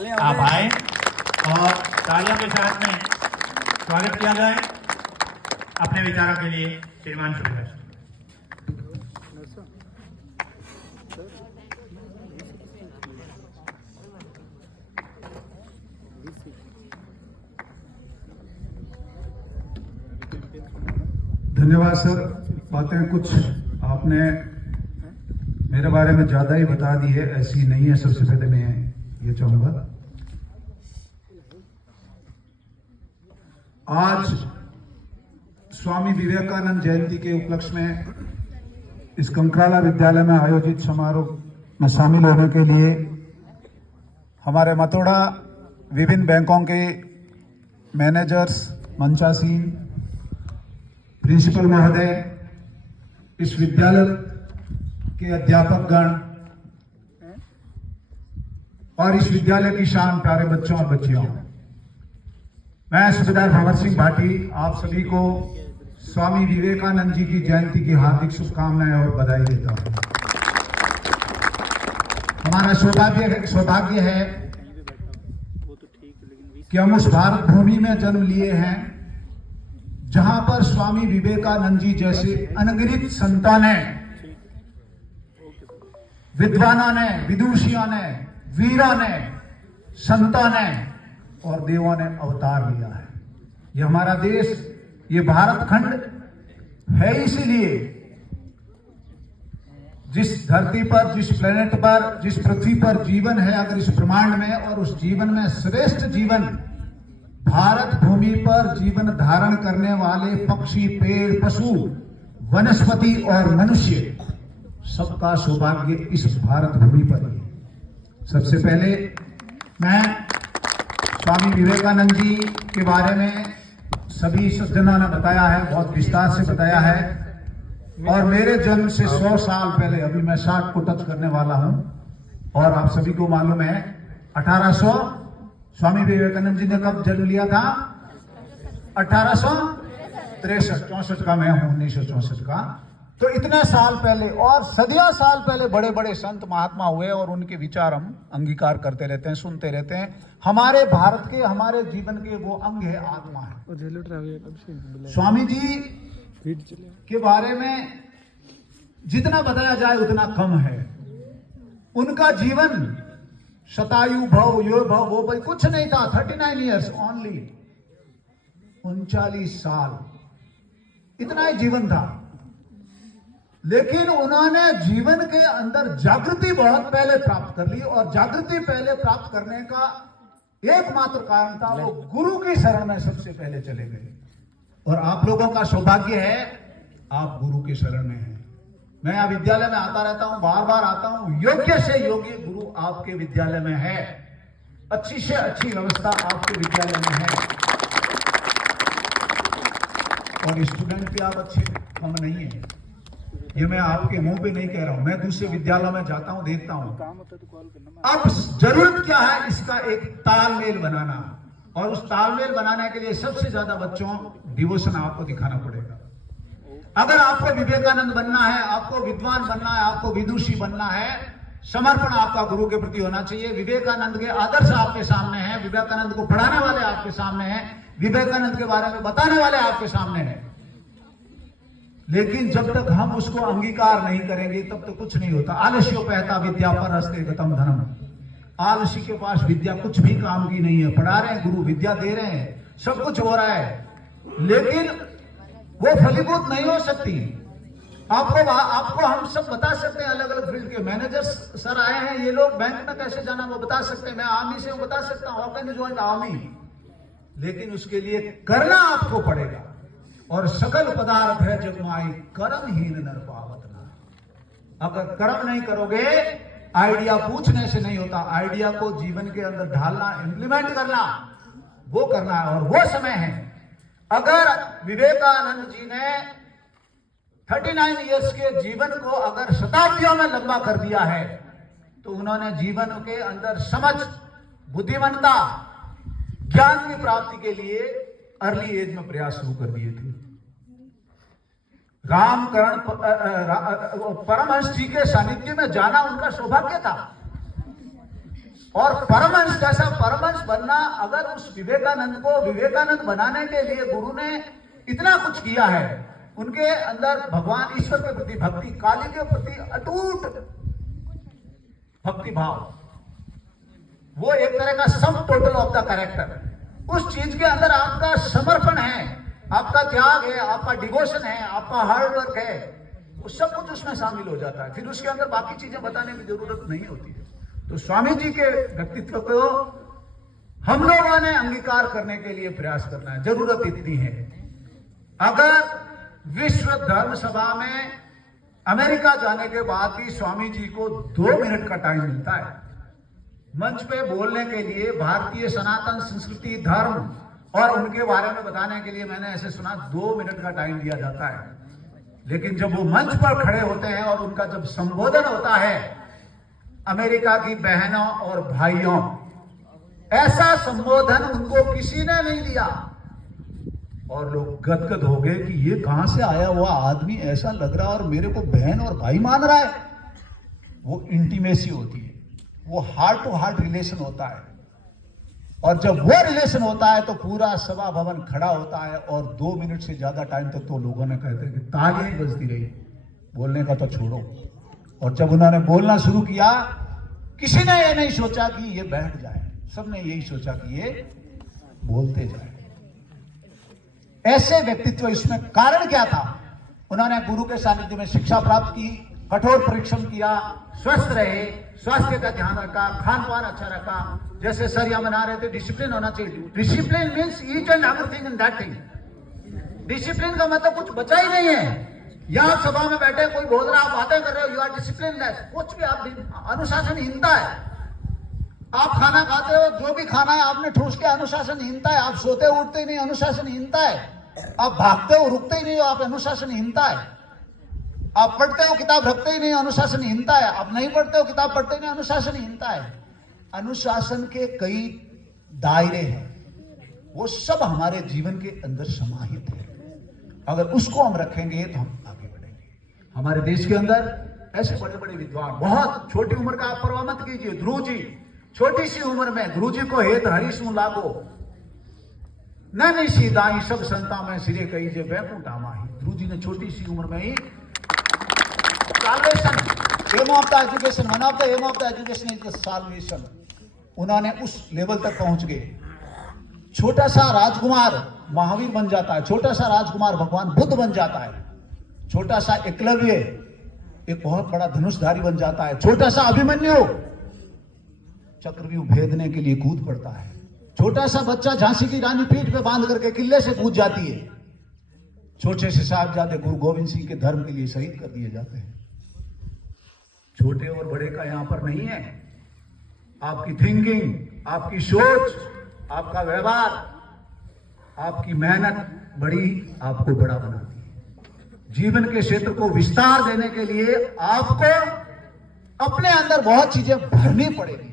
आप आए और तालियों के साथ में स्वागत किया जाए अपने विचारों के लिए श्रीमान सुरेश। धन्यवाद सर। बातें कुछ आपने मेरे बारे में ज्यादा ही बता दी है, ऐसी नहीं है। सबसे पहले मैं ये चाहूंगा, आज स्वामी विवेकानंद जयंती के उपलक्ष्य में इस कंकराला विद्यालय में आयोजित समारोह में शामिल होने के लिए हमारे मतोड़ा विभिन्न बैंकों के मैनेजर्स, मंचासीन, प्रिंसिपल महोदय, इस विद्यालय के अध्यापकगण और इस विद्यालय की शान प्यारे बच्चों और बच्चियों, मैं सूबेदार भंवर सिंह भाटी आप सभी को स्वामी विवेकानंद जी की जयंती की हार्दिक शुभकामनाएं और बधाई देता हूं। हमारा सौभाग्य है कि हम उस भारत भूमि में जन्म लिए हैं जहां पर स्वामी विवेकानंद जी जैसे अनगिनत संतों ने, विद्वानों ने, विदुषियों ने, वीरों ने, संतों ने और देवों ने अवतार लिया है। ये हमारा देश, ये भारत खंड है इसीलिए जिस धरती पर, जिस प्लेनेट पर, जिस पृथ्वी पर जीवन है, अगर इस ब्रह्मांड में, और उस जीवन में श्रेष्ठ जीवन भारत भूमि पर जीवन धारण करने वाले पक्षी, पेड़, पशु, वनस्पति और मनुष्य, सबका सौभाग्य इस भारत भूमि पर है। सबसे पहले मैं स्वामी विवेकानंद जी के बारे में सभी सज्जनों ने बताया है, बहुत विस्तार से बताया है, और मेरे जन्म से 100 साल पहले, अभी मैं 60 को टच करने वाला हूं, और आप सभी को मालूम है 1800 स्वामी विवेकानंद जी ने कब जन्म लिया था? 1863, 64 का मैं हूं, 1964 का। तो इतने साल पहले और सदियों साल पहले बड़े बड़े संत महात्मा हुए और उनके विचार हम अंगीकार करते रहते हैं, सुनते रहते हैं। हमारे भारत के, हमारे जीवन के वो अंग है, आत्मा है। स्वामी जी के बारे में जितना बताया जाए उतना कम है। उनका जीवन शतायु भव, यो भव, वो भाई कुछ नहीं था। 39 ईयर्स ओनली, 39 साल, इतना ही जीवन था। लेकिन उन्होंने जीवन के अंदर जागृति बहुत पहले प्राप्त कर ली, और जागृति पहले प्राप्त करने का एकमात्र कारण था वो गुरु की शरण में सबसे पहले चले गए। और आप लोगों का सौभाग्य है, आप गुरु की शरण में हैं। मैं यहाँ विद्यालय में आता रहता हूं, बार बार आता हूं। योग्य से योग्य गुरु आपके विद्यालय में है, अच्छी से अच्छी व्यवस्था आपके विद्यालय में है, और स्टूडेंट भी आप अच्छे कम नहीं है। ये मैं आपके मुंह पे नहीं कह रहा हूं, मैं दूसरे विद्यालय में जाता हूं, देखता हूं। अब जरूरत क्या है? इसका एक तालमेल बनाना, और उस तालमेल बनाने के लिए सबसे ज्यादा बच्चों डिवोशन आपको दिखाना पड़ेगा। अगर आपको विवेकानंद बनना है, आपको विद्वान बनना है, आपको विदुषी बनना है, समर्पण आपका गुरु के प्रति होना चाहिए। विवेकानंद के आदर्श आपके सामने हैं, विवेकानंद को पढ़ाने वाले आपके सामने हैं, विवेकानंद के बारे में बताने वाले आपके सामने हैं। लेकिन जब तक हम उसको अंगीकार नहीं करेंगे तब तक कुछ नहीं होता। आलस्यो कहता विद्या पर हस्ते गतम धनम। आलसी के पास विद्या कुछ भी काम की नहीं है। पढ़ा रहे हैं गुरु, विद्या दे रहे हैं, सब कुछ हो रहा है, लेकिन वो फलीभूत नहीं हो सकती। आपको हम सब बता सकते हैं, अलग अलग फील्ड के मैनेजर्स सर आए हैं, ये लोग बैंक में कैसे जाना वो बता सकते हैं, मैं आर्मी से बता सकता हूं, how can you join the army. लेकिन उसके लिए करना आपको पड़ेगा। और सकल पदार्थ है जग माई, कर्महीन नर पावत ना। अगर कर्म नहीं करोगे, आइडिया पूछने से नहीं होता, आइडिया को जीवन के अंदर ढालना, इंप्लीमेंट करना, वो करना है, और वो समय है। अगर विवेकानंद जी ने 39 इयर्स के जीवन को अगर शताब्दियों में लंबा कर दिया है, तो उन्होंने जीवन के अंदर समझ, बुद्धिमत्ता, ज्ञान की प्राप्ति के लिए अर्ली एज में प्रयास शुरू कर दिए थे। रामकरण परमहंस जी के सानिध्य में जाना उनका सौभाग्य था, और परमहंस जैसा बनना, अगर उस विवेकानंद को विवेकानंद बनाने के लिए गुरु ने इतना कुछ किया है, उनके अंदर भगवान ईश्वर के प्रति भक्ति, काली के प्रति अटूट भक्ति भाव, वो एक तरह का sum total of the character, उस चीज के अंदर आपका समर्पण है, आपका त्याग है, आपका डिवोशन है, आपका हार्ड वर्क है, वो सब कुछ उसमें शामिल हो जाता है। फिर उसके अंदर बाकी चीजें बताने की जरूरत नहीं होती है। तो स्वामी जी के व्यक्तित्व को हम लोगों ने अंगीकार करने के लिए प्रयास करना है। जरूरत इतनी है, अगर विश्व धर्म सभा में अमेरिका जाने के बाद भी स्वामी जी को 2 मिनट का टाइम मिलता है मंच पे बोलने के लिए, भारतीय सनातन संस्कृति, धर्म और उनके बारे में बताने के लिए, मैंने ऐसे सुना 2 मिनट का टाइम दिया जाता है। लेकिन जब वो मंच पर खड़े होते हैं और उनका जब संबोधन होता है अमेरिका की बहनों और भाइयों, ऐसा संबोधन उनको किसी ने नहीं दिया और लोग गदगद हो गए कि ये कहां से आया हुआ आदमी, ऐसा लग रहा है और मेरे को बहन और भाई मान रहा है। वो इंटीमेसी होती है, वो हार्ट टू हार्ट रिलेशन होता है, और जब वो रिलेशन होता है तो पूरा सभा भवन खड़ा होता है और 2 मिनट से ज्यादा टाइम तक तो लोगों ने कहते हैं कि तालियां बजती रही, बोलने का तो छोड़ो। और जब उन्होंने बोलना शुरू किया, किसी ने ये नहीं सोचा कि ये बैठ जाए, सबने यही सोचा कि ये बोलते जाए। ऐसे व्यक्तित्व, इसमें कारण क्या था? उन्होंने गुरु के सानिध्य में शिक्षा प्राप्त की, कठोर परिश्रम किया, स्वस्थ रहे, स्वास्थ्य का ध्यान रखा, खान पान अच्छा रखा। जैसे सर यहाँ बना रहे थे, डिसिप्लिन होना चाहिए। Discipline means each and everything in that thing. Discipline का मतलब कुछ बचा ही नहीं है। यहाँ सभा में बैठे कोई बोल रहा, आप बातें कर रहे हो, यू आर डिसिप्लिनलेस, कुछ भी आप अनुशासनहीनता है। आप खाना खाते हो, जो भी खाना है आपने ठूस के, अनुशासनहीनता है। आप सोते उठते ही नहीं, अनुशासनहीनता है। आप भागते हो, रुकते ही नहीं हो, आप अनुशासनहीनता है। आप पढ़ते हो, किताब रखते ही नहीं, अनुशासनहीनता है। आप नहीं पढ़ते हो, किताब पढ़ते ही नहीं, अनुशासनहीनता है। अनुशासन के कई दायरे हैं, वो सब हमारे जीवन के अंदर समाहित है। अगर उसको हम रखेंगे तो हम आगे बढ़ेंगे। हमारे देश के अंदर ऐसे बड़े बड़े विद्वान, बहुत छोटी उम्र का आप परवाह मत कीजिए। ध्रुव जी छोटी सी उम्र में, गुरु जी को हेत हरिशु लागो, नैनी सी दाई सब संता में सिरे कही जे बैकुंठा माही। ध्रुव जी ने छोटी सी उम्र में ही salvation, aim of the education, one of the aim of the education is the salvation, उन्होंने उस लेवल तक पहुंच गए। छोटा सा राजकुमार महावीर बन जाता है, छोटा सा राजकुमार भगवान बुद्ध बन जाता है, छोटा सा एकलव्य एक बहुत बड़ा धनुषधारी बन जाता है, छोटा सा अभिमन्यु चक्रव्यूह भेदने के लिए कूद पड़ता है, छोटा सा बच्चा झांसी की रानी पीठ पे बांध करके किले से कूद जाती है, छोटे से साहिबजादे गुरु गोविंद सिंह के धर्म के लिए शहीद कर दिए जाते हैं। छोटे और बड़े का यहां पर नहीं है। आपकी थिंकिंग, आपकी सोच, आपका व्यवहार, आपकी मेहनत बड़ी आपको बड़ा बनाती है। जीवन के क्षेत्र को विस्तार देने के लिए आपको अपने अंदर बहुत चीजें भरनी पड़ेगी,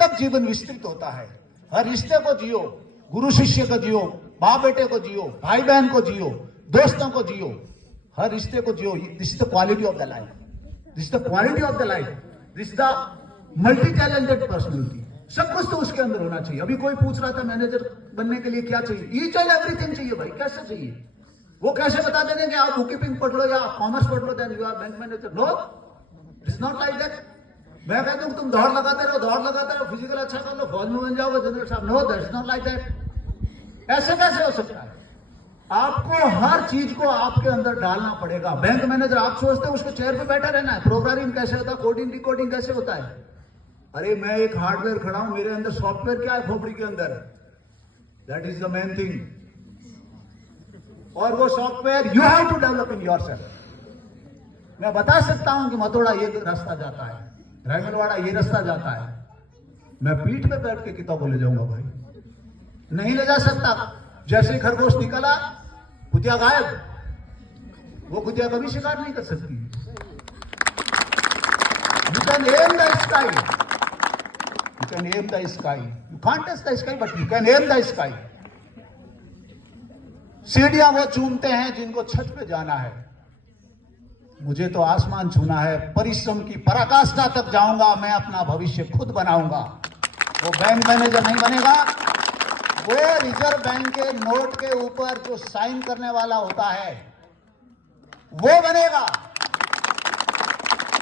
तब जीवन विस्तृत होता है। हर रिश्ते को जियो, गुरु शिष्य को जियो, बाप बेटे को जियो, भाई बहन को जियो, दोस्तों को जियो, हर रिश्ते को जियो। This is the quality of the life, this is the quality of the life, this is the multi talented personality. सब कुछ तो उसके अंदर होना चाहिए। अभी कोई पूछ रहा था मैनेजर बनने के लिए क्या चाहिए, ईच एंड एवरीथिंग चाहिए भाई। कैसे चाहिए? वो कैसे बता देंगे कि आप बुक कीपिंग पढ़ लो या कॉमर्स पढ़ लो then you are bank manager? No, it's not like that. मैं कहता हूं तुम दौड़ लगाते रहो, फिजिकल अच्छा कर लो, फौज में बन जाओगे जनरल साहब। No, that's not like that. ऐसे कैसे हो सकता है? आपको हर चीज को आपके अंदर डालना पड़ेगा। बैंक मैनेजर आप सोचते हो उसको चेयर पे बैठा रहना है, प्रोग्रामिंग कैसे होता है, कोडिंग डिकोडिंग कैसे होता है? अरे मैं एक हार्डवेयर खड़ा हूं, मेरे अंदर सॉफ्टवेयर क्या है खोपड़ी के अंदर, that is the main thing. और वो software you have to develop in yourself. मैं बता सकता हूं कि मतोड़ा ये रास्ता जाता है, रैंगलवाड़ा ये रास्ता जाता है, मैं पीठ पे बैठ के किताबों ले जाऊंगा भाई? नहीं ले जा सकता। जैसे ही खरगोश निकला, कुतिया गायब, वो कुतिया कभी शिकार नहीं कर सकती। You can am the sky, you can aim the sky, you can't touch the sky but you can aim the sky। सीढ़ियां वो चूमते हैं जिनको छत पे जाना है, मुझे तो आसमान छूना है। परिश्रम की पराकाष्ठा तक जाऊंगा, मैं अपना भविष्य खुद बनाऊंगा। वो बैंक मैनेजर नहीं बनेगा, वो रिजर्व बैंक के नोट के ऊपर जो साइन करने वाला होता है वो बनेगा।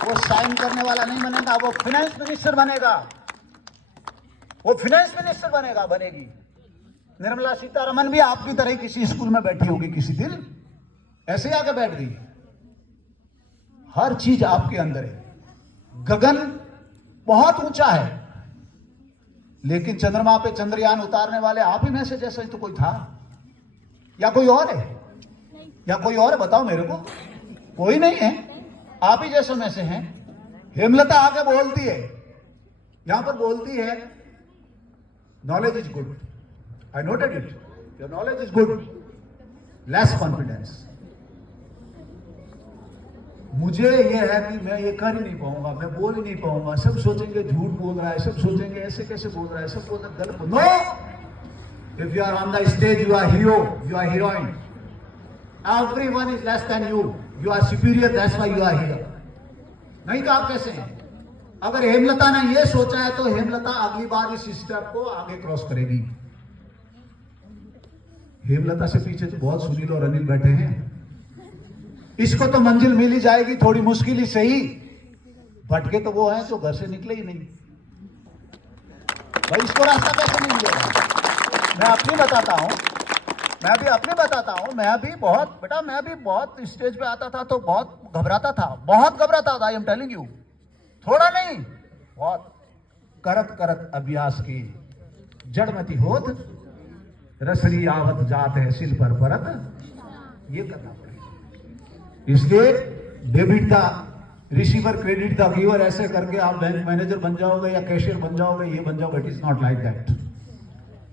वो साइन करने वाला नहीं बनेगा, वो फाइनेंस मिनिस्टर बनेगा, वो फाइनेंस मिनिस्टर बनेगा, बनेगी। निर्मला सीतारमन भी आपकी तरह ही किसी स्कूल में बैठी होगी किसी दिन, ऐसे ही आके बैठ गई। हर चीज आपके अंदर है। गगन बहुत ऊंचा है, लेकिन चंद्रमा पे चंद्रयान उतारने वाले आप ही में से जैसे तो कोई था, या कोई और है, या कोई और है, बताओ मेरे को। कोई नहीं है, आप ही जैसे में से हैं। हेमलता आके बोलती है, यहां पर बोलती है, knowledge is good, I noted it, your knowledge is good, less confidence. मुझे यह है कि मैं ये कर ही नहीं पाऊंगा, मैं बोल ही नहीं पाऊंगा, सब सोचेंगे झूठ बोल रहा है, सब सोचेंगे ऐसे कैसे बोल रहा है, सब बोल रहे गलत। No, if you are on the stage you are hero, you are heroine, everyone is less than you, you are superior, that's why you are hero. नहीं तो आप कैसे हैं? अगर हेमलता ने यह सोचा है तो हेमलता अगली बार इस स्टेप को आगे क्रॉस करेगी। हेमलता से पीछे तो बहुत सुनील और अनिल बैठे हैं, इसको तो मंजिल मिल ही जाएगी, थोड़ी मुश्किल ही सही। भटके तो वो हैं जो घर से निकले ही नहीं, भाई इसको रास्ता कैसे नहीं मिलेगा? मैं अपनी बताता हूं, मैं भी अपनी बताता हूं, मैं भी बहुत बेटा, मैं भी बहुत स्टेज पे आता था तो बहुत घबराता था, बहुत घबराता था, आई एम टेलिंग यू, थोड़ा नहीं बहुत। करत करत अभ्यास की जड़मती होत, रसरी आवत जात है सिल पर परत, ये करना पड़ेगा। इसलिए debit the receiver, credit the giver, ऐसे करके आप बैंक मैनेजर बन जाओगे या कैशियर बन जाओगे, ये बन जाओगे। It is not like that.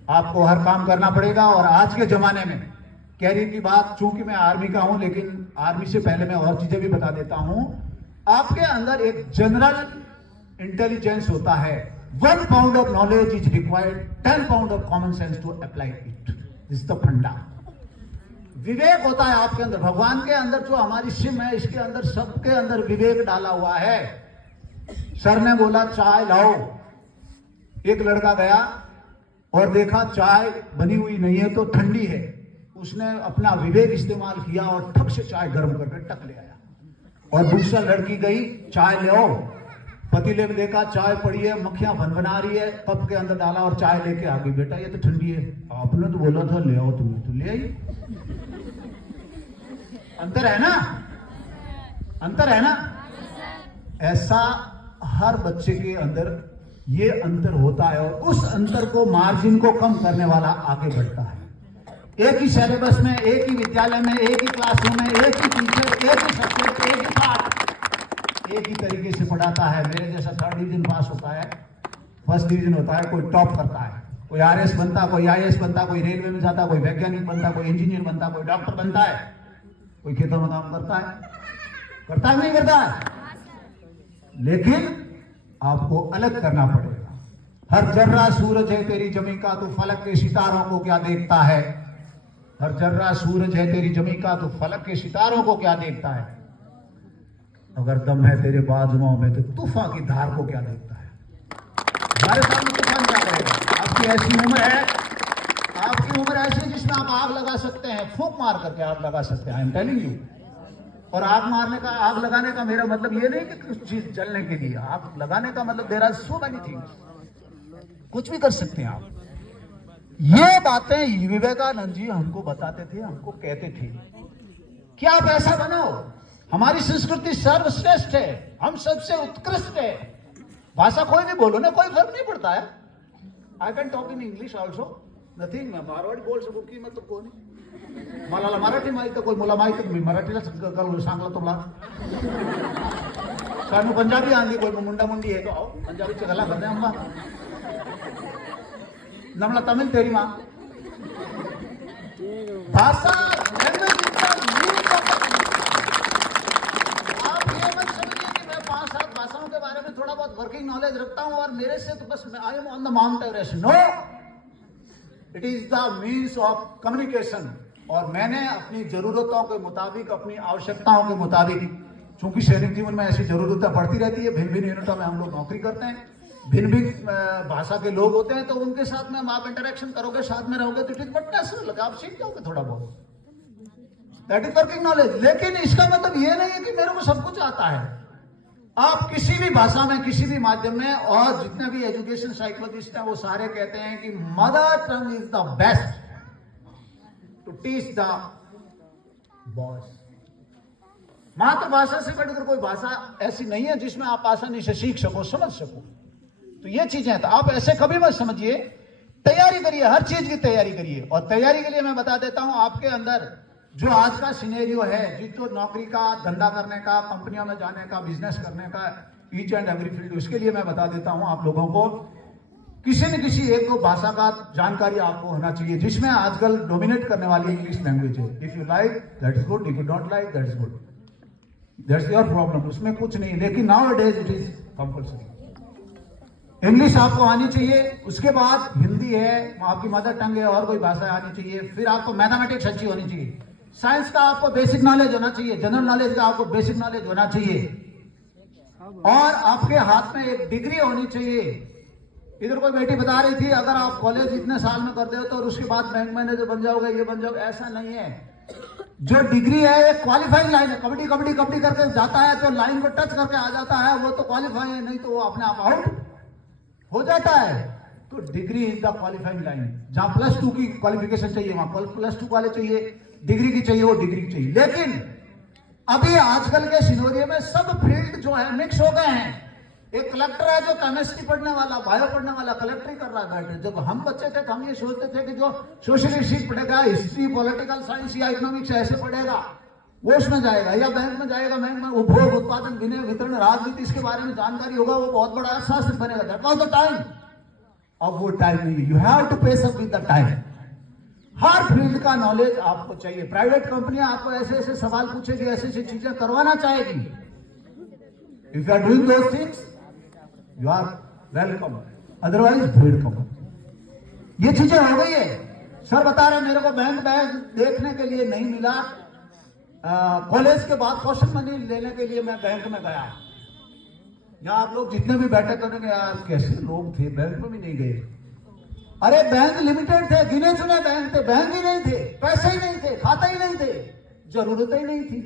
आपको हर काम करना पड़ेगा। और आज के जमाने में कैरियर की बात, चूंकि मैं आर्मी का हूं, लेकिन आर्मी से पहले मैं और चीजें भी बता देता हूं। आपके अंदर एक जनरल इंटेलिजेंस होता है। 1 pound of knowledge is required, 10 pound of common sense to apply it. This is the फंडा। विवेक होता है आपके अंदर। भगवान के अंदर जो हमारी सिम है, इसके अंदर सबके अंदर विवेक डाला हुआ है। सर ने बोला चाय लाओ, एक लड़का गया और देखा चाय बनी हुई नहीं है तो ठंडी है, उसने अपना विवेक इस्तेमाल किया और ठक से चाय गर्म करके टक ले आया। और दूसरा लड़की गई, चाय ले आओ, पतीले में देखा चाय पड़ी है, मक्खियां भनभना रही है, कप के अंदर डाला और चाय लेके आ गई। बेटा ये तो ठंडी है, आपने तो बोला था ले आओ, तुम्हें तो ले आई। अंतर है ना, अंतर है ना। ऐसा हर बच्चे के अंदर ये अंतर होता है, और उस अंतर को, मार्जिन को कम करने वाला आगे बढ़ता है। एक ही सिलेबस में, एक ही विद्यालय में, एक ही क्लासरूम में, एक ही टीचर, एक ही सब्जेक्ट, एक ही पाठ, एक ही तरीके से पढ़ाता है। मेरे जैसा 3rd डिवीजन पास होता है, 1st डिवीजन होता है, कोई टॉप करता है, कोई RS बनता, कोई IAS बनता, कोई रेलवे में जाता, कोई वैज्ञानिक बनता, कोई इंजीनियर बनता, कोई डॉक्टर बनता है, कोई खेतों में काम करता है, करता है नहीं करता है। लेकिन आपको अलग करना पड़ेगा। हर जर्रा सूरज है तेरी जमी का, तो फलक के सितारों को क्या देखता है। हर जर्रा सूरज है तेरी जमी का, तो फलक के सितारों को क्या देखता है। अगर दम है तेरे बाजुओं में, तो तूफान की धार को क्या देखता है। हमारे सामने तूफान क्या करेगा। आपकी ऐसी उम्र है, आपकी उम्र ऐसी जिसमें आप आग लगा सकते हैं, फूंक मार करके आग लगा सकते हैं। I am telling you. और आग मारने का, आग लगाने का मेरा मतलब ये नहीं कि कुछ चीज जलने के लिए, आग लगाने का मतलब there are so many things, कुछ भी कर सकते हैं आप। ये बातें विवेकानंद जी हमको बताते थे, हमको कहते थे कि आप ऐसा बनो। हमारी संस्कृति सर्वश्रेष्ठ है, हम सबसे उत्कृष्ट है। भाषा कोई भी बोलो ना, कोई फर्क नहीं पड़ता है। I can talk in English also, nothing. मैं मारवाडी बोल सकू की मग तो कोणी मला मराठी माहित, कोई मुला माहित, मी मराठीला सांगला तुम्हाला। सानू पंजाबी आंदी, कोई मुंडा मुंडी है तो आओ पंजाबी से गला करते अम्मा नमला तमिल तेरी माँ। भाषा लैंग्वेज आप ये मत समझिए कि मैं 5-7 भाषाओं के बारे में थोड़ा बहुत वर्किंग नॉलेज रखता हूं और मेरे से तो बस I am on the Mount Everest. No, it is the means of communication. और मैंने अपनी जरूरतों के मुताबिक, अपनी आवश्यकताओं के मुताबिक, चूंकि सैनिक जीवन में ऐसी जरूरतें बढ़ती रहती है, भिन्न भिन्न यूनिटों में हम लोग नौकरी करते हैं, भिन्न भिन्न भाषा के लोग होते हैं, तो उनके साथ में आप इंटरेक्शन करोगे, साथ में रहोगे, तो इट इज बट नेचुरल, आप सीख जाओगे थोड़ा बहुत, दैट इज वर्किंग नॉलेज। लेकिन इसका मतलब ये नहीं है कि मेरे को सब कुछ आता है। आप किसी भी भाषा में, किसी भी माध्यम में, और जितने भी एजुकेशन साइकोलॉजिस्ट हैं वो सारे कहते हैं कि mother tongue is the best to teach the boys. मातृभाषा से बढ़कर कोई भाषा ऐसी नहीं है जिसमें आप आसानी से सीख सको, समझ सको। तो ये चीजें हैं, तो आप ऐसे कभी मत समझिए। तैयारी करिए, हर चीज की तैयारी करिए। और तैयारी के लिए मैं बता देता हूं, आपके अंदर जो आज का सिनेरियो है, जो नौकरी का, धंधा करने का, कंपनियों में जाने का, बिजनेस करने का, ईच एंड एवरी फील्ड, उसके लिए मैं बता देता हूं आप लोगों को, किसी न किसी एक दो भाषा का जानकारी आपको होना चाहिए, जिसमें आजकल डोमिनेट करने वाली इंग्लिश लैंग्वेज है। If you like that is good, if you don't like that is good, that's your problem, उसमें कुछ नहीं। लेकिन now days it is compulsory, English आपको आनी चाहिए। उसके बाद हिंदी है, आपकी मदर टंग है, और कोई भाषा आनी चाहिए। फिर आपको मैथमेटिक्स अच्छी होनी चाहिए, साइंस का आपको बेसिक नॉलेज होना चाहिए, जनरल नॉलेज का आपको बेसिक नॉलेज होना चाहिए, और आपके हाथ में एक डिग्री होनी चाहिए। इधर कोई बेटी बता रही थी, अगर आप कॉलेज इतने साल में कर दे तो उसके बाद बैंक मैनेजर बन जाओगे, ये बन जाओगे, ऐसा नहीं है। जो डिग्री है एक क्वालिफाइंग लाइन है, कबड्डी कबड्डी कबड्डी करके जाता है तो लाइन को टच करके आ जाता है, वो तो क्वालिफाई है, नहीं तो वो अपने आप आउट हो जाता है। तो degree is the qualifying line. जहां +2 की क्वालिफिकेशन चाहिए वहां +2 वाले चाहिए, डिग्री की चाहिए वो डिग्री की चाहिए। लेकिन अभी आजकल के सिनेरियो में सब फील्ड जो है मिक्स हो गए हैं। एक कलेक्टर है जो केमिस्ट्री पढ़ने वाला, बायो पढ़ने वाला कलेक्ट्री कर रहा है। जब हम बच्चे थे तो हम ये सोचते थे कि जो सोशल हिस्ट्री पढ़ेगा, हिस्ट्री, पॉलिटिकल साइंस या इकोनॉमिक्स ऐसे पढ़ेगा वो उसमें जाएगा, या बैंक में जाएगा, बैंक में उपभोग, उत्पादन, विनिमय, वितरण, राजनीति, इसके बारे में जानकारी होगा, वो बहुत बड़ा अर्थशास्त्री बनेगा। That was the time. अब वो टाइम नहीं, you have to pace up with the time. हर फील्ड का नॉलेज आपको चाहिए। प्राइवेट कंपनियां आपको ऐसे ऐसे सवाल पूछेगी, ऐसी ऐसी चीजें करवाना चाहेगी। If you are doing those things you are welcome, otherwise भीड़ कम। ये चीजें हो गई है। सर बता रहे मेरे को बैंक बैग देखने के लिए नहीं मिला, कॉलेज के बाद क्वेश्चन मनी लेने के लिए मैं बैंक में गया। यहाँ आप लोग जितने भी बैठे करेंगे, यार कैसे लोग थे, बैंक में भी नहीं गए। अरे बैंक लिमिटेड थे, गिने चुने बैंक थे, बैंक ही नहीं थे, पैसे ही नहीं थे, खाता ही नहीं थे, जरूरत ही नहीं थी।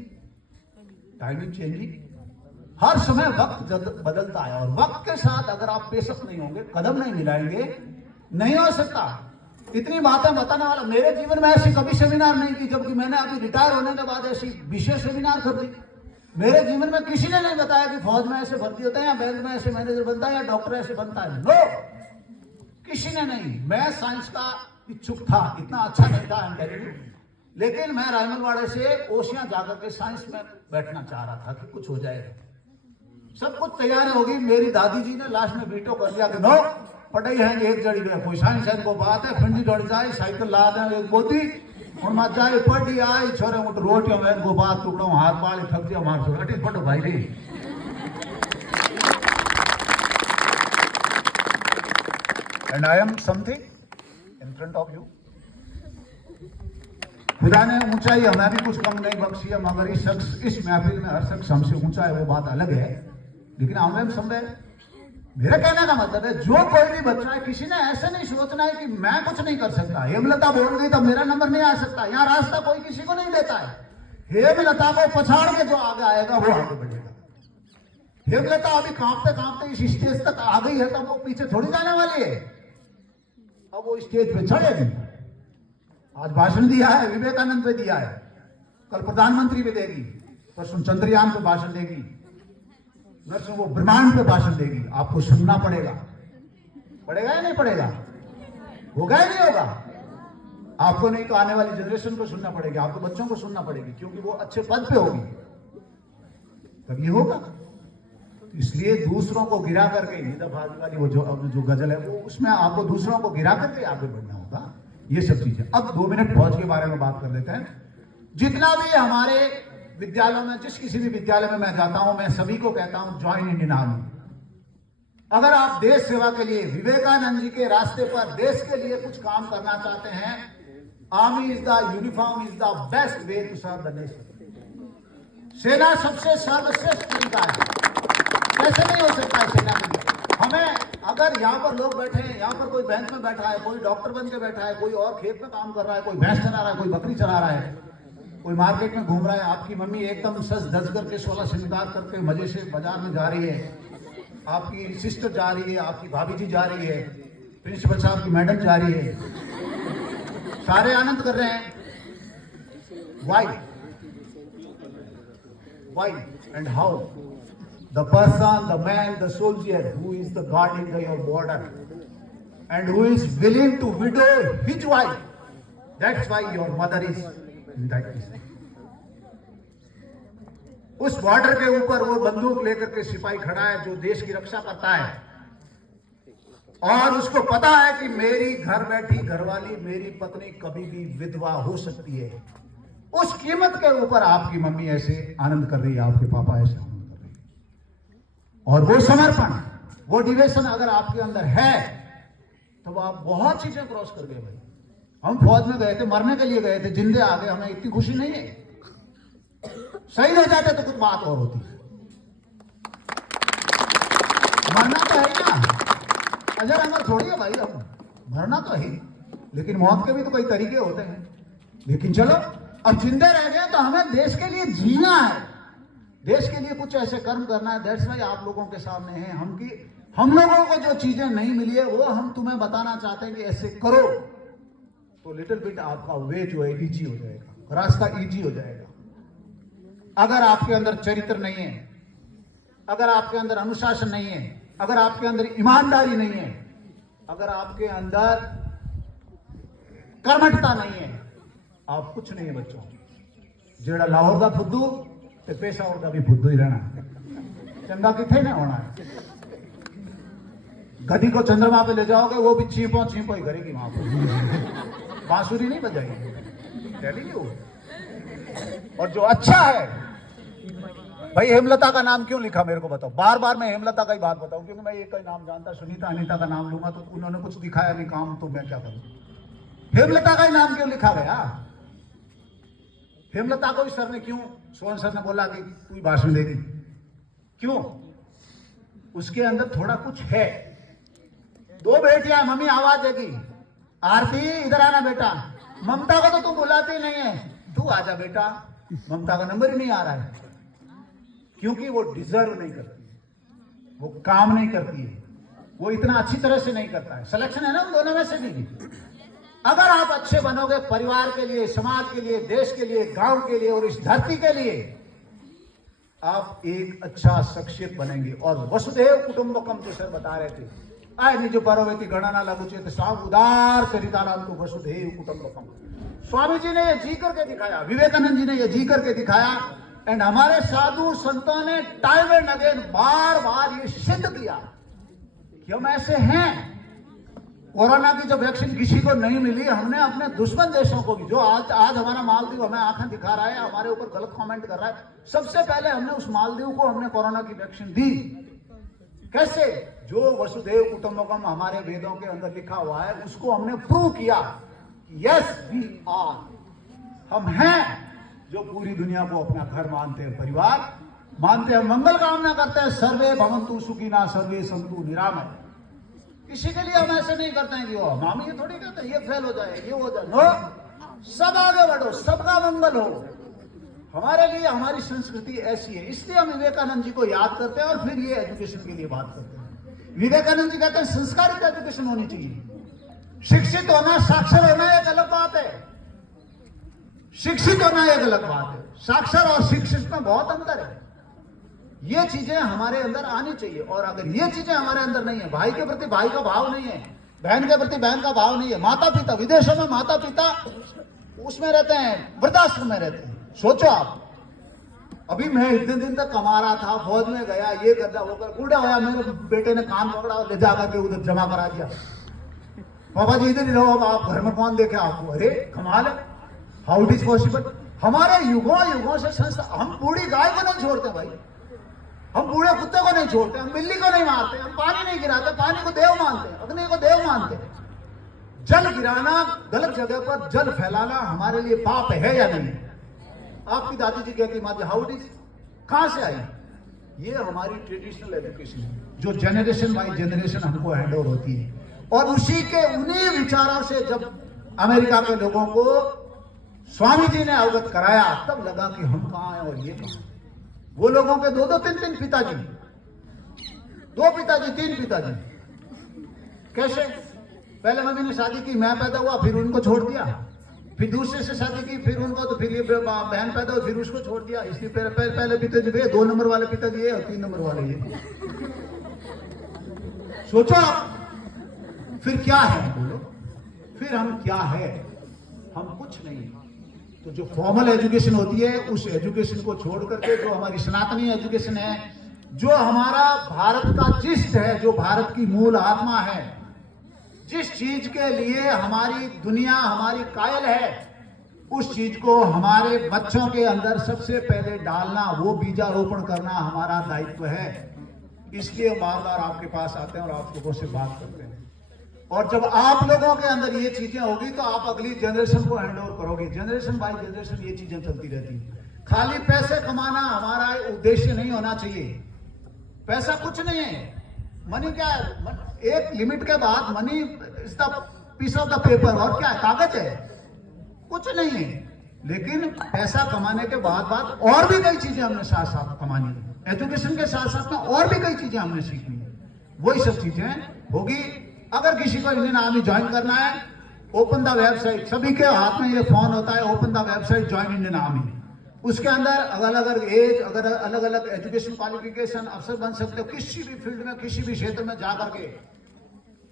टाइमिंग चेंजिंग, हर समय वक्त बदलता है, और वक्त के साथ अगर आप पेशअप नहीं होंगे, कदम नहीं मिलाएंगे, नहीं हो सकता। इतनी बातें बताने वाला, मेरे जीवन में ऐसी कभी सेमिनार नहीं की, जबकि मैंने अभी रिटायर होने के बाद ऐसी विशेष सेमिनार कर दी। मेरे जीवन में किसी ने नहीं बताया कि फौज में ऐसे भर्ती होता है, या बैंक में ऐसे मैनेजर बनता है, या डॉक्टर ऐसे बनता है। नो, किसी ने नहीं। मैं साइंस का इच्छुक था, इतना अच्छा नहीं था लेकिन मैं रायमलवाड़े से ओसियां जाकर के साइंस में बैठना चाह रहा था कि कुछ हो जाएगा। सब कुछ तैयार होगी, मेरी दादी जी ने लास्ट में वीटो कर दिया कि नो, पढ़ाई है एक जड़ी में, कोई साइंस है को बात है, फिंडी दौड़ जाए, साइकिल ला दे एक बोती और मत जाए, पढ़ी आई छोरे मुठ रोटियों में को बात टुकड़ो हार पाल थक दिया मार छोड़ अटी पढ़ो भाई रे। And I am something in front of you. खुदा ने ऊंचाई हमें भी कुछ कम नहीं बख्शी है, मगर इस शख्स, इस महफिल में हर शख्स हमसे ऊंचा है, वो बात अलग है। लेकिन हमें समझे, मेरा कहने का मतलब है, जो कोई भी बच्चा है, किसी ने ऐसे नहीं सोचना है कि मैं कुछ नहीं कर सकता। हेमलता बोल गई तो मेरा नंबर नहीं आ सकता, यहाँ रास्ता कोई किसी को नहीं देता है। हेमलता को पछाड़ के जो आगे आएगा वो आगे बढ़ेगा। हेमलता अभी कांपते कांपते इस स्टेज तक आ गई है, तो वो पीछे थोड़ी जाने वाली है। अब वो स्टेज पे चढ़ेगी। आज भाषण दिया है, विवेकानंद पे दिया है, कल प्रधानमंत्री पे देगी, परसों चंद्रयान पे भाषण देगी, नरसों वो ब्रह्मांड पे भाषण देगी। आपको सुनना पड़ेगा, पड़ेगा या नहीं पड़ेगा? होगा या नहीं होगा? आपको नहीं तो आने वाली जनरेशन को सुनना पड़ेगा, आपको बच्चों को सुनना पड़ेगी, क्योंकि वो अच्छे पद पे होगी, तब ये होगा। तो इसलिए दूसरों को गिरा करके, नीदाबाजी वाली वो जो गजल है, वो उसमें आपको दूसरों को गिरा करके आगे बढ़ना होगा। ये सब चीजें। अब 2 मिनट फौज के बारे में बात कर लेते हैं। जितना भी हमारे विद्यालयों में, जिस किसी भी विद्यालय में मैं जाता हूं, मैं सभी को कहता हूं ज्वाइन इंडियन आर्मी। अगर आप देश सेवा के लिए, विवेकानंद जी के रास्ते पर देश के लिए कुछ काम करना चाहते हैं, army is the uniform is the best way to serve the nation. सेना सबसे सर्वश्रेष्ठ तरीका है। कैसे नहीं हो सकता है सेना के लिए? हमें अगर यहाँ पर लोग बैठे हैं, यहाँ पर कोई बैंक में बैठा है, कोई डॉक्टर बन के बैठा है, कोई और खेत में काम कर रहा है, कोई भैंस चला रहा है, कोई बकरी चला रहा है, कोई मार्केट में घूम रहा है, आपकी मम्मी एकदम सज धज करके 16 श्रृंगार करके मजे से बाजार में जा रही है, आपकी सिस्टर जा रही है, आपकी भाभी जी जा रही है, प्रिंसिपल साहब की मैडम जा रही है, सारे आनंद कर रहे हैं। Why and how? The person, the man, the soldier who is the guarding your border and who is willing to widow his wife. That's why your mother is in that position. उस border के ऊपर वो बंदूक लेकर के सिपाही खड़ा है जो देश की रक्षा करता है और उसको पता है कि मेरी घर बैठी घरवाली, मेरी पत्नी कभी भी विधवा हो सकती है। उस कीमत के ऊपर आपकी मम्मी ऐसे आनंद कर रही है, आपके पापा ऐसे आनंद कर रहे हैं। और वो समर्पण, वो डिवोशन अगर आपके अंदर है तो आप बहुत चीजें क्रॉस कर गए भाई। हम फौज में गए थे, मरने के लिए गए थे, जिंदे आ गए, हमें इतनी खुशी नहीं है। शहीद हो जाते तो कुछ बात और होती। मरना तो है ही ना, अजर अमर थोड़ी है भाई, हम मरना तो है, लेकिन मौत के भी तो कई तरीके होते हैं। लेकिन चलो अब जिंदे रह गए तो हमें देश के लिए जीना है, देश के लिए कुछ ऐसे कर्म करना है। दैट्स वाई आप लोगों के सामने है हम लोगों को जो चीजें नहीं मिली है वो हम तुम्हें बताना चाहते हैं कि ऐसे करो तो लिटिल बिट आपका वे जो है इजी हो जाएगा, रास्ता इजी हो जाएगा। अगर आपके अंदर चरित्र नहीं है, अगर आपके अंदर अनुशासन नहीं है, अगर आपके अंदर ईमानदारी नहीं है, अगर आपके अंदर कर्मठता नहीं है, आप कुछ नहीं है बच्चों। जेड़ा लाहौर का फुद्दू ते पेशावर का भी फुद्दू ही रहना, चंगा किथे ने होना है। गधी को चंद्रमा पे ले जाओगे वो भी चींपो चींपो ही करेगी, वहां पर बांसुरी नहीं बजाएगी, टेलिंग यू। और जो अच्छा है भाई, हेमलता का नाम क्यों लिखा मेरे को बताओ। बार बार मैं हेमलता का ही बात बताऊं क्योंकि मैं एक का ही नाम जानता। सुनीता अनीता का नाम लूंगा तो उन्होंने कुछ दिखाया नहीं काम, तो मैं क्या करूं। हेमलता का ही नाम क्यों लिखा गया। हेमलता को भी सर ने क्यों, सोहन सर ने बोला कि तू भाषण देगी, क्यों। उसके अंदर थोड़ा कुछ है। दो बेटियां, मम्मी आवाज देगी, आरती इधर आना बेटा, ममता को तो तू बुलाती नहीं है, तू आजा बेटा। ममता का नंबर ही नहीं आ रहा है क्योंकि वो डिजर्व नहीं करती, वो काम नहीं करती है, वो इतना अच्छी तरह से नहीं करता है। सिलेक्शन है ना उन दोनों में से भी। अगर आप अच्छे बनोगे परिवार के लिए, समाज के लिए, देश के लिए, गांव के लिए और इस धरती के लिए, आप एक अच्छा शख्सियत बनेंगे। और वसुधैव कुटुंबकम जो सर बता रहे थे, आय निज परोवेति गणना लघुचेत साम उदार चरितानाम तो वसुधैव कुटुंबकम। स्वामी जी ने ये जी करके दिखाया, विवेकानंद जी ने ये जी करके दिखाया, एंड हमारे साधु संतों ने टाइम एंड अगेन बार बार ये सिद्ध किया कि हम ऐसे हैं। कोरोना की जो वैक्सीन किसी को नहीं मिली, हमने अपने दुश्मन देशों को भी, जो आज हमारा मालदीव हमें आंखें दिखा रहा है, हमारे ऊपर गलत कमेंट कर रहा है, सबसे पहले हमने उस मालदीव को हमने कोरोना की वैक्सीन दी। कैसे, जो वसुधैव कुटुंबकम हमारे वेदों के अंदर लिखा हुआ है उसको हमने प्रूव किया। यस वी आर, हम हैं जो पूरी दुनिया को अपना घर मानते हैं, परिवार मानते हैं, मंगल कामना करते हैं। सर्वे भवन्तु सुखिनः सर्वे सन्तु निरामय। किसी के लिए हम ऐसे नहीं करते हैं कि वो मामी ये थोड़ी कहते हैं ये फेल हो जाए, ये हो जाए। नो, सब आगे बढ़ो, सबका मंगल हो। हमारे लिए हमारी संस्कृति ऐसी है, इसलिए हम विवेकानंद जी को याद करते हैं और फिर ये एजुकेशन के लिए बात करते हैं। विवेकानंद जी कहते हैं संस्कारित एजुकेशन होनी चाहिए। शिक्षित होना, साक्षर होना एक अलग बात है, शिक्षित होना एक अलग बात है। साक्षर और शिक्षित में बहुत अंतर है। ये चीजें हमारे अंदर आनी चाहिए। और अगर ये चीजें हमारे अंदर नहीं है, भाई के प्रति भाई का भाव नहीं है, बहन के प्रति बहन का भाव नहीं है, माता पिता, विदेशों में माता पिता उसमें रहते हैं, वृद्धाश्रम में रहते हैं। सोचो आप, अभी मैं इतने दिन तक कमा रहा था, फौज में गया, ये करता वो कर, बूढ़ा होया, मेरे बेटे ने कान पकड़ा और ले जाकर के उधर जमा करा दिया। पापा जी इधर ही रहो, आप घर में कौन देखे आपको। अरे कमाल है, हाउ इट इज पॉसिबल। हमारे युगों से संस्था, हम बूढ़ी गाय को नहीं छोड़ते भाई, हम बूढ़े कुत्ते को नहीं छोड़ते, हम बिल्ली को नहीं मारते, हम पानी नहीं गिराते, पानी को देव मानते हैं, अग्नि को देव मानते हैं। जल गिराना, गलत जगह पर जल फैलाना हमारे लिए पाप है या नहीं। आपकी दादी जी कहती माँ जी हाउ इट इज, कहां से आई, ये हमारी ट्रेडिशनल एजुकेशन है जो जनरेशन बाय जनरेशन हमको हैंड ओवर होती है। और उसी के उन्हीं विचारों से जब अमेरिका के लोगों को स्वामी जी ने अवगत कराया, तब लगा कि हम कहाँ हैं और ये कहाँ। वो लोगों के दो तीन पिताजी, 2 पिताजी 3 पिताजी। कैसे? पहले मम्मी ने शादी की, मैं पैदा हुआ, फिर उनको छोड़ दिया, फिर दूसरे से शादी की, फिर उनको, तो फिर ये बहन पैदा हुई, फिर उसको छोड़ दिया। इसलिए पहले पिताजी गए, 2 नंबर वाले पिताजी ये और 3 नंबर वाले ये। सोचो आप, फिर क्या है? बोलो, फिर हम क्या है? हम कुछ नहीं। तो जो फॉर्मल एजुकेशन होती है, उस एजुकेशन को छोड़ करके जो हमारी सनातनी एजुकेशन है, जो हमारा भारत का जिस्ट है, जो भारत की मूल आत्मा है, जिस चीज के लिए हमारी दुनिया हमारी कायल है, उस चीज को हमारे बच्चों के अंदर सबसे पहले डालना, वो बीजारोपण करना हमारा दायित्व है। इसलिए बार बार आपके पास आते हैं और आप लोगों से बात करते हैं। और जब आप लोगों के अंदर ये चीजें होगी तो आप अगली जनरेशन को हैंड ओवर करोगे। जनरेशन बाय जनरेशन ये चीजें चलती रहती है। खाली पैसे कमाना हमारा उद्देश्य नहीं होना चाहिए। पैसा कुछ नहीं है। मनी क्या है? एक लिमिट के बाद money is the piece of the paper. और क्या है? कागज है, कुछ नहीं है। लेकिन पैसा कमाने के बाद और भी कई चीजें हमने साथ साथ कमानी है। एजुकेशन के साथ साथ में और भी कई चीजें हमने सीखनी है। वही सब चीजें होगी। अगर किसी को इंडियन आर्मी ज्वाइन करना है, ओपन द वेबसाइट। सभी के हाथ में ये फोन होता है, open the website join Indian army. उसके अंदर अलग अलग एज, अगर अलग अलग एजुकेशन क्वालिफिकेशन, अफसर बन सकते हो। किसी भी फील्ड में, किसी भी क्षेत्र में जा करके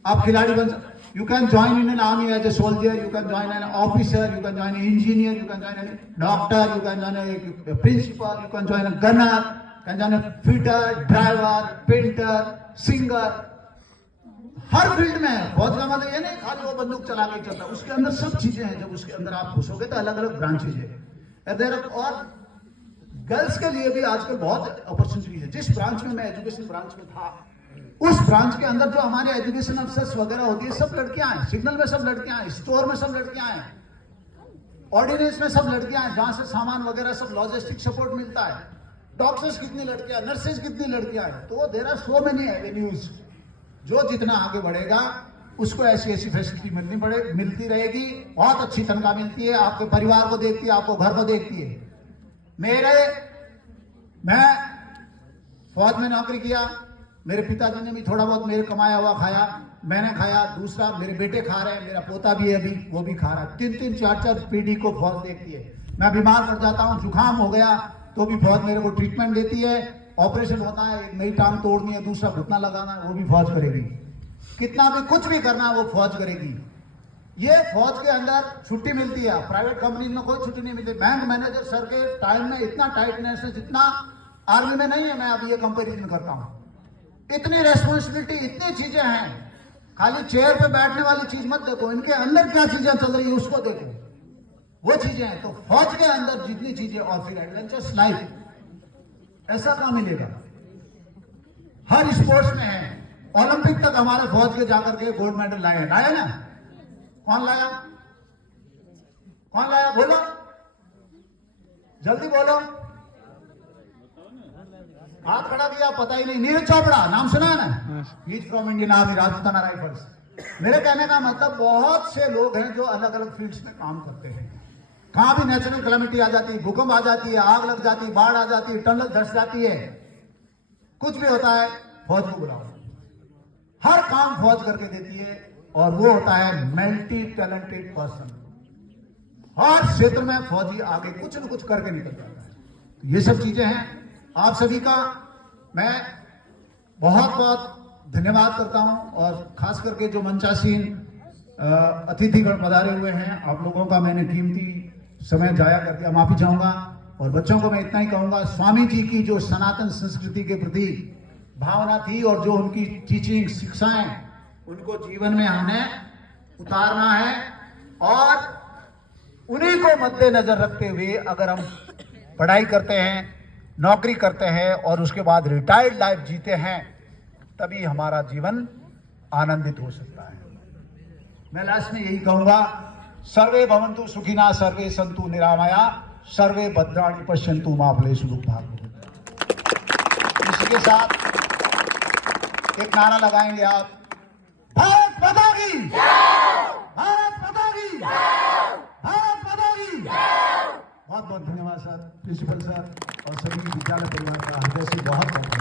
आप खिलाड़ी बन सकते। You can join Indian army as a soldier, you can join an officer, you can join engineer, you can join an doctor, you can join a principal, you can join a gunner, can join a fitter, driver, painter, singer. हर field में है। फौज का मतलब ये नहीं खाली वो बंदूक चला के चलता, उसके अंदर सब चीजें हैं। जब उसके अंदर आप घुसोगे तो अलग अलग ब्रांचेज है। और गर्ल्स के लिए भी आजकल बहुत अपॉर्चुनिटीज है। जिस ब्रांच में मैं एजुकेशन ब्रांच में था, उस ब्रांच के अंदर जो हमारे एजुकेशन अफसर्स वगैरह होती है, सब लड़कियां हैं। सिग्नल में सब लड़कियां हैं, स्टोर में सब लड़कियां हैं, ऑर्डिनेंस में सब लड़कियां हैं, जहां से सामान वगैरह सब लॉजिस्टिक सपोर्ट मिलता है। डॉक्टर्स कितनी लड़कियां, नर्सेज कितनी लड़कियां हैं। तो there are so many avenues. जो जितना आगे बढ़ेगा उसको ऐसी ऐसी फैसिलिटी मिलती रहेगी। बहुत अच्छी तनख्वाह मिलती है, आपके परिवार को देखती है, आपको घर को देखती है। मैं फौज में नौकरी किया, मेरे पिताजी ने भी थोड़ा बहुत मेरे कमाया हुआ खाया, मैंने खाया, दूसरा मेरे बेटे खा रहे हैं, मेरा पोता भी है अभी, वो भी खा रहा है। 3-3, 4-4 पीढ़ी को फौज देखती है। मैं बीमार पड़ जाता हूँ, जुकाम हो गया तो भी फौज मेरे को ट्रीटमेंट देती है। ऑपरेशन होता है, एक नई टांग तोड़नी है, दूसरा घुटना लगाना है, वो भी फौज करेगी। कितना भी कुछ भी करना है वो फौज करेगी। ये फौज के अंदर छुट्टी मिलती है। प्राइवेट कंपनी में कोई छुट्टी नहीं मिलती। बैंक मैनेजर सर के टाइम में इतना टाइटनेस है जितना आर्मी में नहीं है। मैं अभी ये कंपेरिजन करता हूं। इतनी रेस्पॉन्सिबिलिटी, इतनी चीजें हैं। खाली चेयर पे बैठने वाली चीज मत देखो, इनके अंदर क्या चीजें चल रही है उसको देखो, वो चीजें हैं। तो फौज के अंदर जितनी चीजें, और फिर एडवेंचरस लाइफ, ऐसा कहां मिलेगा? हर स्पोर्ट्स में है। ओलंपिक तक हमारे फौज के जाकर के गोल्ड मेडल लाए ना? कौन लाया? कौन लाया? बोलो, जल्दी बोलो। हाथ खड़ा किया, पता ही नहीं। नीरज चोपड़ा नाम सुना है ना? He is from Indian army, Rajputana rifles. मेरे कहने का मतलब बहुत से लोग हैं जो अलग अलग फील्ड्स में काम करते हैं। कहां भी नेचुरल कैलेमिटी आ जाती है, भूकंप आ जाती है, आग लग जाती है, बाढ़ आ जाती है, टनल धस जाती है, कुछ भी होता है, फौज को बुलाओ। हर काम फौज करके देती है। और वो होता है मल्टी टैलेंटेड पर्सन। हर क्षेत्र में फौजी आगे कुछ न कुछ करके निकल जाता है। तो ये सब चीजें हैं। आप सभी का मैं बहुत बहुत धन्यवाद करता हूं। और खास करके जो मंचासीन अतिथिगण पधारे हुए हैं, आप लोगों का मैंने कीमती समय जाया कर दिया, माफी चाहूंगा। और बच्चों को मैं इतना ही कहूंगा, स्वामी जी की जो सनातन संस्कृति के प्रति भावना थी और जो उनकी टीचिंग, शिक्षाएं, उनको जीवन में हमने उतारना है। और उन्हीं को मद्देनजर रखते हुए अगर हम पढ़ाई करते हैं, नौकरी करते हैं और उसके बाद रिटायर्ड लाइफ जीते हैं, तभी हमारा जीवन आनंदित हो सकता है। मैं लास्ट में यही कहूंगा, सर्वे भवन्तु सुखिनः, सर्वे सन्तु निरामया, सर्वे भद्राणि पश्यन्तु मा फलेषु दुःखभाग्। के साथ एक नारा लगाएंगे आप, भारत माता की, भारत माता की, भारत माता की। बहुत बहुत धन्यवाद सर, प्रिंसिपल सर और सभी विद्यालय परिवार का हृदय से बहुत बहुत